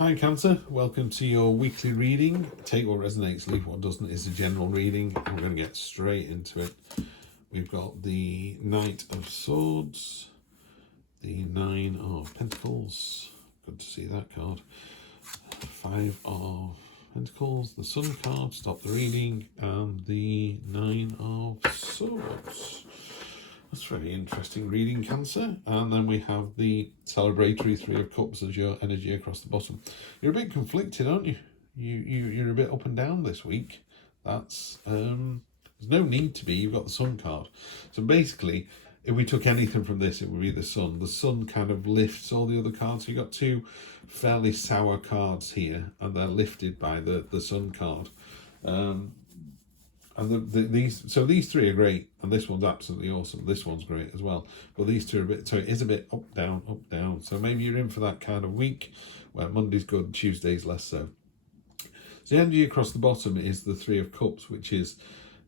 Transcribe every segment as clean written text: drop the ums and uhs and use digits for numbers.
Hi Cancer, welcome to your weekly reading. Take what resonates, leave what doesn't is a general reading. We're going to get straight into it. We've got the Knight of Swords, the Nine of Pentacles, good to see that card, Five of Pentacles, the Sun card, stop the reading, and the Nine of Swords. That's very interesting reading, Cancer. And then we have the celebratory Three of Cups as your energy across the bottom. You're a bit conflicted, aren't you? You're a bit up and down this week. That's there's no need to be. You've got the Sun card. So basically, if we took anything from this, it would be the Sun. The Sun kind of lifts all the other cards. So you've got two fairly sour cards here, and they're lifted by the Sun card. And these three are great, and this one's absolutely awesome. This one's great as well. But these two are a bit, so it is a bit up, down, up, down. So maybe you're in for that kind of week where Monday's good, Tuesday's less so. So the energy across the bottom is the Three of Cups, which is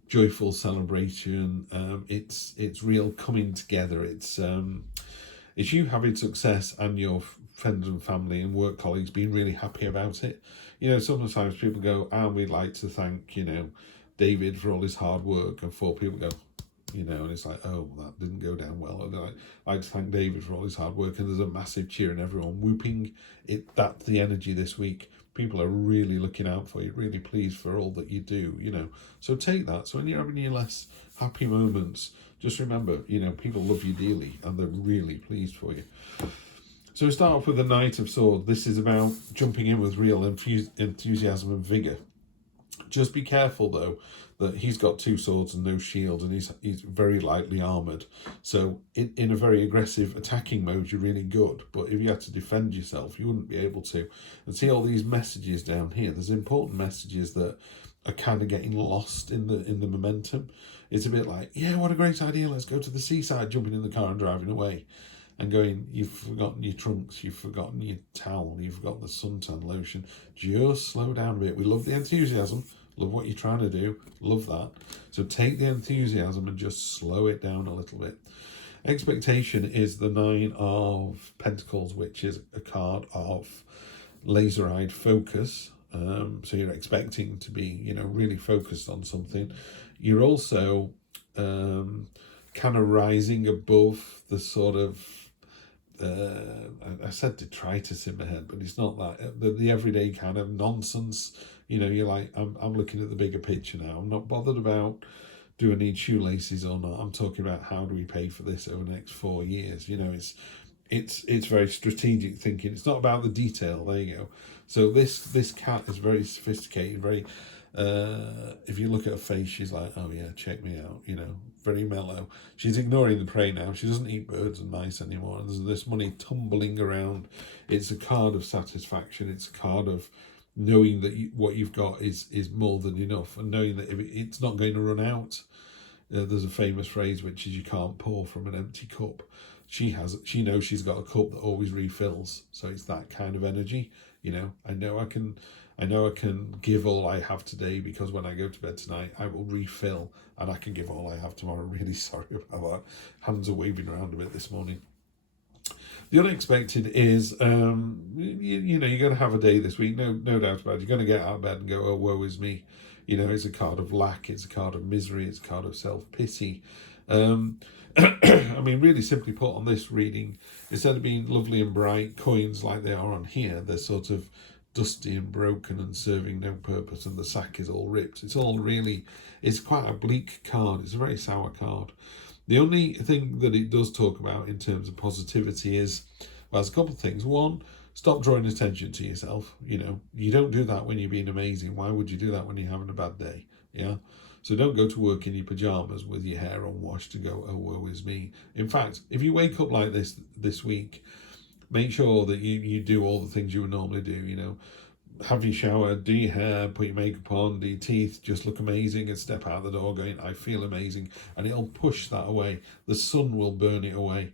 joyful celebration. It's real coming together. It's you having success and your friends and family and work colleagues being really happy about it. You know, sometimes people go, we'd like to thank, David for all his hard work, and four people go, and it's like, oh, that didn't go down well. And I'd like to thank David for all his hard work, and there's a massive cheer and everyone whooping. That's the energy this week. People are really looking out for you, really pleased for all that you do, So take that. So when you're having your less happy moments, just remember, people love you dearly and they're really pleased for you. So we start off with the Knight of Swords. This is about jumping in with real enthusiasm and vigour. Just be careful, though, that he's got two swords and no shield, and he's very lightly armoured. So in a very aggressive attacking mode, you're really good. But if you had to defend yourself, you wouldn't be able to. And see all these messages down here. There's important messages that are kind of getting lost in the momentum. It's a bit like, yeah, what a great idea. Let's go to the seaside, jumping in the car and driving away. And going, you've forgotten your trunks, you've forgotten your towel, you've forgotten the suntan lotion. Just slow down a bit. We love the enthusiasm, love what you're trying to do, love that. So take the enthusiasm and just slow it down a little bit. Expectation is the Nine of Pentacles, which is a card of laser-eyed focus. So you're expecting to be, really focused on something. You're also kind of rising above the sort of I said detritus in my head, but it's not that. The everyday kind of nonsense, you're like, I'm looking at the bigger picture now. I'm not bothered about do I need shoelaces or not. I'm talking about how do we pay for this over the next 4 years. It's very strategic thinking. It's not about the detail. There you go. So this cat is very sophisticated, very if you look at her face, she's like, oh yeah, check me out, very mellow. She's ignoring the prey now. She doesn't eat birds and mice anymore. There's this money tumbling around. It's a card of satisfaction. It's a card of knowing that what you've got is more than enough, and knowing that if it's not going to run out. There's a famous phrase which is, you can't pour from an empty cup. She knows she's got a cup that always refills. So it's that kind of energy. I know I can give all I have today, because when I go to bed tonight, I will refill and I can give all I have tomorrow. Really sorry about that. Hands are waving around a bit this morning. The unexpected is, you're going to have a day this week, no doubt about it. You're going to get out of bed and go, oh, woe is me. It's a card of lack. It's a card of misery. It's a card of self-pity. I mean, really simply put, on this reading, instead of being lovely and bright coins like they are on here, they're sort of dusty and broken and serving no purpose, and the sack is all ripped. It's quite a bleak card. It's a very sour card. The only thing that it does talk about in terms of positivity is, well, there's a couple of things. One, stop drawing attention to yourself. You don't do that when you're being amazing. Why would you do that when you're having a bad day? Yeah. So don't go to work in your pajamas with your hair unwashed to go, oh, woe is me. In fact, if you wake up like this week, make sure that you do all the things you would normally do, have your shower, do your hair, put your makeup on, do your teeth, just look amazing, and step out the door going, I feel amazing, and it'll push that away. The sun will burn it away.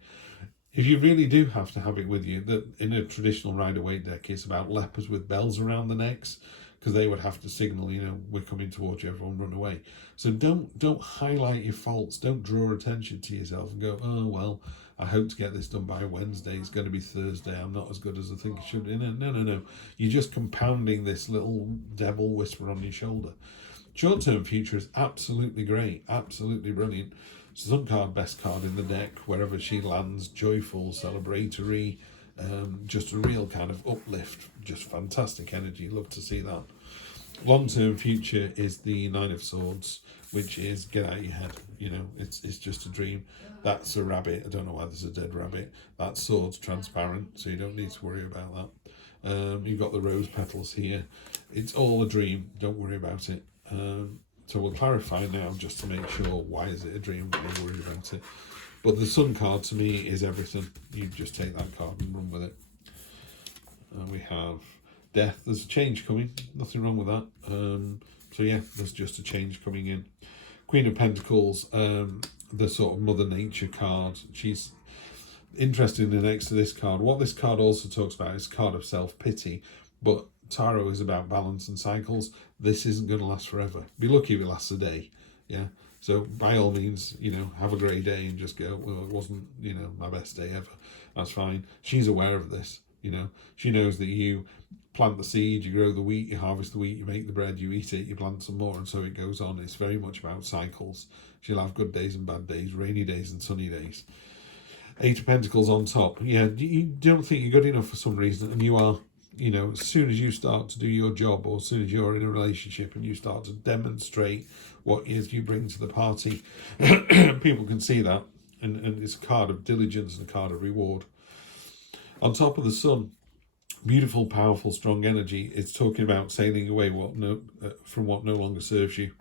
If you really do have to have it with you, that in a traditional Rider-Waite deck, it's about lepers with bells around the necks, because they would have to signal, you know, we're coming towards you, everyone run away. So don't highlight your faults. Don't draw attention to yourself and go, oh, well, I hope to get this done by Wednesday. It's going to be Thursday. I'm not as good as I think I should. No. You're just compounding this little devil whisper on your shoulder. Short-term future is absolutely great, absolutely brilliant. Sun card, best card in the deck, wherever she lands, joyful, celebratory, just a real kind of uplift, just fantastic energy. Love to see that. Long-term future is the Nine of Swords, which is get out of your head. You know, it's just a dream. That's a rabbit. I don't know why there's a dead rabbit. That sword's transparent, so you don't need to worry about that. You've got the rose petals here. It's all a dream. Don't worry about it. So we'll clarify now just to make sure why is it a dream, don't worry about it. But the Sun card to me is everything. You just take that card and run with it. And we have death. There's a change coming, nothing wrong with that. So yeah, there's just a change coming in. Queen of Pentacles, the sort of Mother Nature card. She's interested in next to this card. What this card also talks about is a card of self-pity, but Tarot is about balance and cycles. This isn't going to last forever. Be lucky if it lasts a day. Yeah. So by all means, you know, have a great day and just go, well, it wasn't, you know, my best day ever. That's fine. She's aware of this. You know, she knows that you plant the seed, you grow the wheat, you harvest the wheat, you make the bread, you eat it, you plant some more, and so it goes on. It's very much about cycles. She'll have good days and bad days, rainy days and sunny days. Eight of Pentacles on top. Yeah, you don't think you're good enough for some reason, and you are. You know, as soon as you start to do your job, or as soon as you're in a relationship and you start to demonstrate what it is you bring to the party, people can see that. And it's a card of diligence and a card of reward. On top of the Sun, beautiful, powerful, strong energy. It's talking about sailing away from what no longer serves you.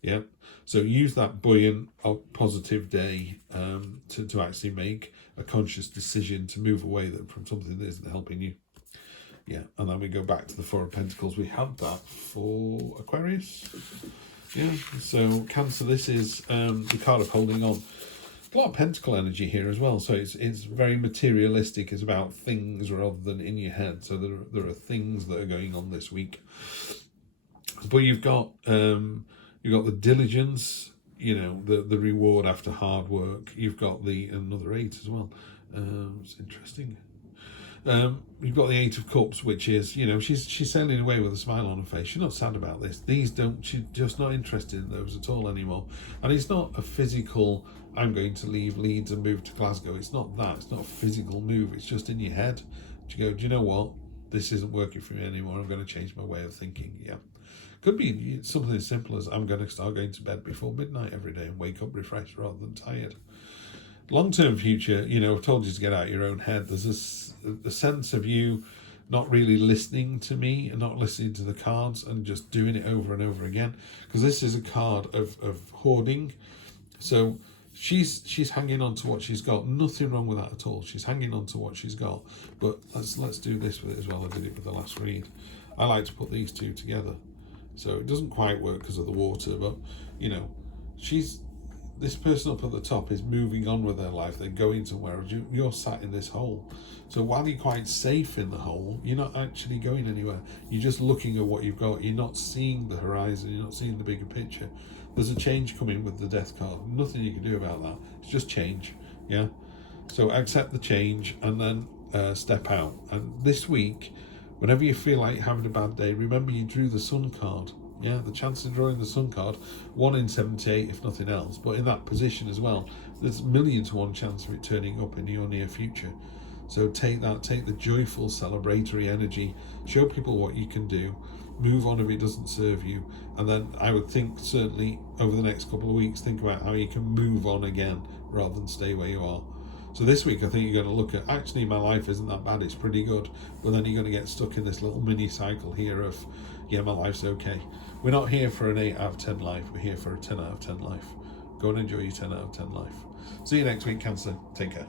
Yeah. So use that buoyant, positive day to actually make a conscious decision to move away from something that isn't helping you. Yeah, and then we go back to the Four of Pentacles. We had that for Aquarius. Yeah, so Cancer, this is the card of holding on. A lot of Pentacle energy here as well. So it's very materialistic. It's about things rather than in your head. So there are things that are going on this week. But you've got the diligence, you know, the reward after hard work. You've got another 8 as well. It's interesting. You've got the Eight of Cups, which is, you know, she's sailing away with a smile on her face. She's not sad about this. She's just not interested in those at all anymore. And it's not a physical, I'm going to leave Leeds and move to Glasgow. It's not that. It's not a physical move. It's just in your head. You go, do you know what? This isn't working for me anymore. I'm going to change my way of thinking. Yeah. Could be something as simple as I'm going to start going to bed before midnight every day and wake up refreshed rather than tired. Long-term future, you know, I've told you to get out of your own head. There's a sense of you not really listening to me and not listening to the cards and just doing it over and over again. Because this is a card of hoarding. So she's hanging on to what she's got. Nothing wrong with that at all. She's hanging on to what she's got. But let's do this with it as well. I did it with the last read. I like to put these two together. So it doesn't quite work because of the water, but, you know, this person up at the top is moving on with their life. They're going somewhere. You're sat in this hole. So while you're quite safe in the hole, you're not actually going anywhere. You're just looking at what you've got. You're not seeing the horizon. You're not seeing the bigger picture. There's a change coming with the death card. Nothing you can do about that. It's just change. Yeah. So accept the change and then step out. And this week, whenever you feel like having a bad day, remember you drew the Sun card. Yeah, the chance of drawing the Sun card, 1 in 78 if nothing else. But in that position as well, there's 1,000,000 to 1 chance of it turning up in your near future. So take the joyful, celebratory energy, show people what you can do, move on if it doesn't serve you. And then I would think certainly over the next couple of weeks, think about how you can move on again rather than stay where you are. So this week, I think you're going to look at, actually, my life isn't that bad, it's pretty good. But then you're going to get stuck in this little mini cycle here of, yeah, my life's okay. We're not here for an 8 out of 10 life. We're here for a 10 out of 10 life. Go and enjoy your 10 out of 10 life. See you next week, Cancer. Take care.